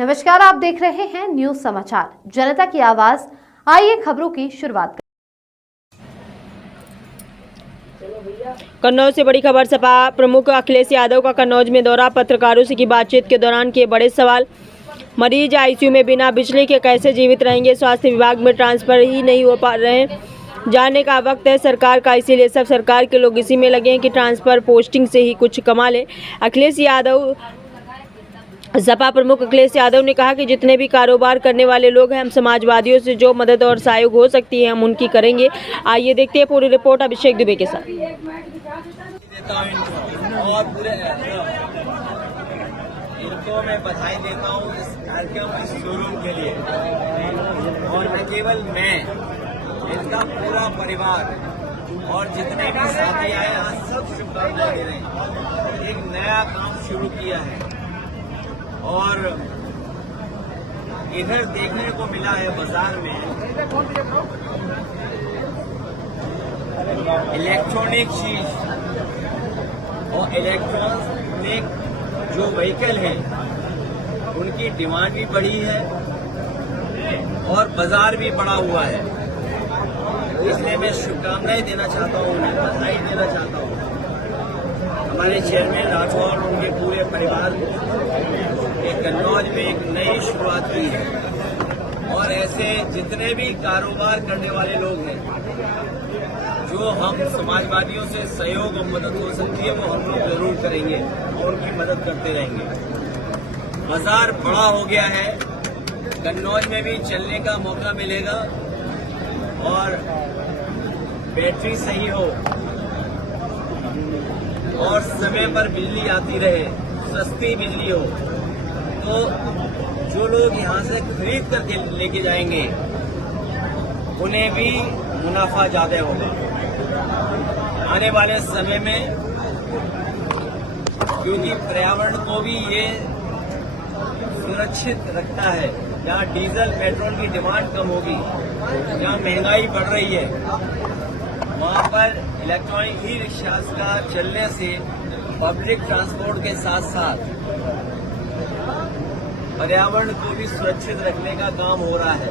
नमस्कार, आप देख रहे हैं न्यूज समाचार जनता की आवाज। आइए खबरों की शुरुआत करें। कन्नौज से बड़ी खबर। सपा प्रमुख अखिलेश यादव का कन्नौज में दौरा, पत्रकारों से की बातचीत के दौरान किए बड़े सवाल। मरीज आईसीयू में बिना बिजली के कैसे जीवित रहेंगे, स्वास्थ्य विभाग में ट्रांसफर ही नहीं हो पा रहे हैं, जानने का वक्त है सरकार का, इसीलिए सब सरकार के लोग इसी में लगे हैं कि ट्रांसफर पोस्टिंग से ही कुछ कमा ले। अखिलेश यादव सपा प्रमुख अखिलेश यादव ने कहा कि जितने भी कारोबार करने वाले लोग हैं, हम समाजवादियों से जो मदद और सहयोग हो सकती है हम उनकी करेंगे। आइए देखते हैं पूरी रिपोर्ट अभिषेक दुबे के साथ। इनको मैं बधाई देता हूँ इस कार्यक्रम इस शोरूम के लिए, और न केवल मैं, इनका पूरा परिवार और जितने भी साथी आए आज सब शुभकामनाएं दे रहे हैं। एक नया काम शुरू किया है और इधर देखने को मिला है बाजार में इलेक्ट्रॉनिक चीज और इलेक्ट्रॉनिक जो व्हीकल है उनकी डिमांड भी बढ़ी है और बाजार भी बढ़ा हुआ है। इसलिए मैं शुभकामनाएं देना चाहता हूँ, उन्हें बधाई देना चाहता हूँ। हमारे चेयरमैन राठौर और उनके पूरे परिवार ने कन्नौज में एक नई शुरुआत की है और ऐसे जितने भी कारोबार करने वाले लोग हैं जो हम समाजवादियों से सहयोग और मदद हो सकती है वो हम लोग जरूर करेंगे और उनकी मदद करते रहेंगे। बाजार बड़ा हो गया है, कन्नौज में भी चलने का मौका मिलेगा और बैटरी सही हो और समय पर बिजली आती रहे, सस्ती बिजली हो, तो जो लोग यहाँ से खरीद करके लेके जाएंगे उन्हें भी मुनाफा ज्यादा होगा। आने वाले समय में क्योंकि पर्यावरण को भी ये सुरक्षित रखता है, जहाँ डीजल पेट्रोल की डिमांड कम होगी, जहाँ महंगाई बढ़ रही है, वहाँ पर इलेक्ट्रॉनिक ई रिक्शा का चलने से पब्लिक ट्रांसपोर्ट के साथ साथ पर्यावरण को भी सुरक्षित रखने का काम हो रहा है।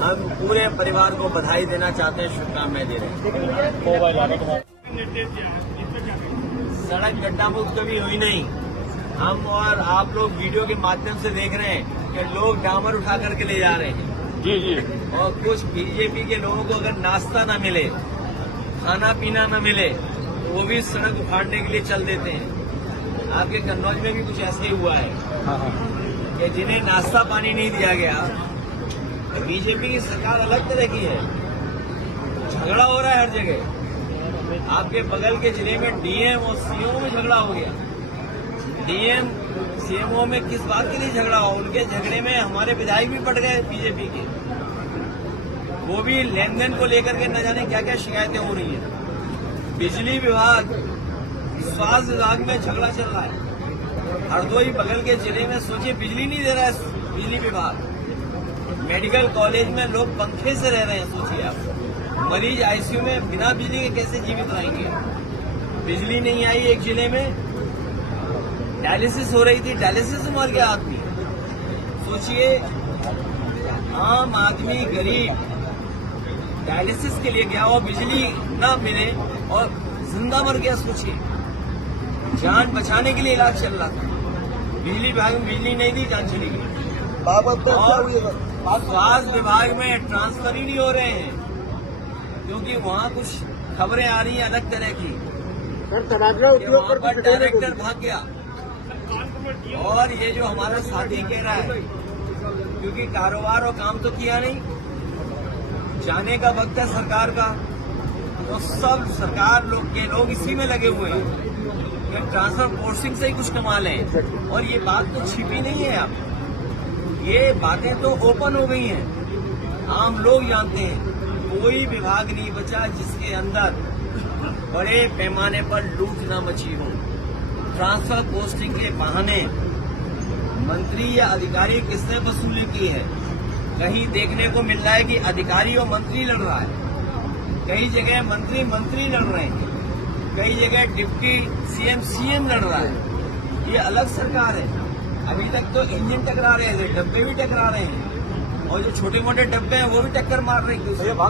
हम पूरे परिवार को बधाई देना चाहते हैं, शुभकामनाएं दे रहे हैं। सड़क गड्ढा मुक्त कभी हुई नहीं। हम और आप लोग वीडियो के माध्यम से देख रहे हैं कि लोग डामर उठा करके ले जा रहे हैं। जी। और कुछ बीजेपी के लोगों को अगर नाश्ता न मिले, खाना पीना न मिले, तो वो भी सड़क उखाड़ने के लिए चल देते हैं। आपके कन्नौज में भी कुछ ऐसे ही हुआ है कि जिन्हें नाश्ता पानी नहीं दिया गया। बीजेपी की सरकार अलग तरह की है, झगड़ा हो रहा है हर जगह। आपके बगल के जिले में डीएम और सीएमओ में झगड़ा हो गया। डीएम सीएमओ में किस बात के लिए झगड़ा हो? उनके झगड़े में हमारे विधायक भी पड़ गए बीजेपी के, वो भी लेन देन को लेकर के न जाने क्या क्या शिकायतें हो रही है। बिजली विभाग, स्वास्थ्य विभाग में झगड़ा चल रहा है। हरदोई बगल के जिले में सोचिए बिजली नहीं दे रहा है बिजली विभाग। मेडिकल कॉलेज में लोग पंखे से रह रहे हैं, सोचिए आप। मरीज आईसीयू में बिना बिजली के कैसे जीवित रहेंगे? बिजली नहीं आई एक जिले में, डायलिसिस हो रही थी, डायलिसिस से मर गया आदमी। सोचिए आम आदमी गरीब डायलिसिस के लिए गया और बिजली न मिले और जिंदा मर गया। सोचिए, जान बचाने के लिए इलाज चल रहा था, बिजली विभाग में बिजली नहीं दी, जान चली गई। और स्वास्थ्य विभाग में ट्रांसफर ही नहीं हो रहे हैं क्योंकि वहाँ कुछ खबरें आ रही हैं अलग तरह की। वहाँ पर डायरेक्टर भाग गया और ये जो हमारा साथी कह रहा है क्योंकि कारोबार और काम तो किया नहीं, जाने का वक्त है सरकार का, तो सब सरकार के लोग इसी में लगे हुए हैं कि ट्रांसफर पोस्टिंग से ही कुछ कमा लें। और ये बात तो छिपी नहीं है, आप ये बातें तो ओपन हो गई हैं, आम लोग जानते हैं। कोई विभाग नहीं बचा जिसके अंदर बड़े पैमाने पर लूट न मची हो। ट्रांसफर पोस्टिंग के बहाने मंत्री या अधिकारी किसने वसूली की है? कहीं देखने को मिल रहा है कि अधिकारी और मंत्री लड़ रहा है, कई जगह मंत्री लड़ रहे हैं, कई जगह डिप्टी सीएम लड़ रहा है। ये अलग सरकार है। अभी तक तो इंजन टकरा रहे थे, डब्बे भी टकरा रहे हैं और जो छोटे मोटे डब्बे हैं वो भी टक्कर मार रहे हैं एक दूसरे को।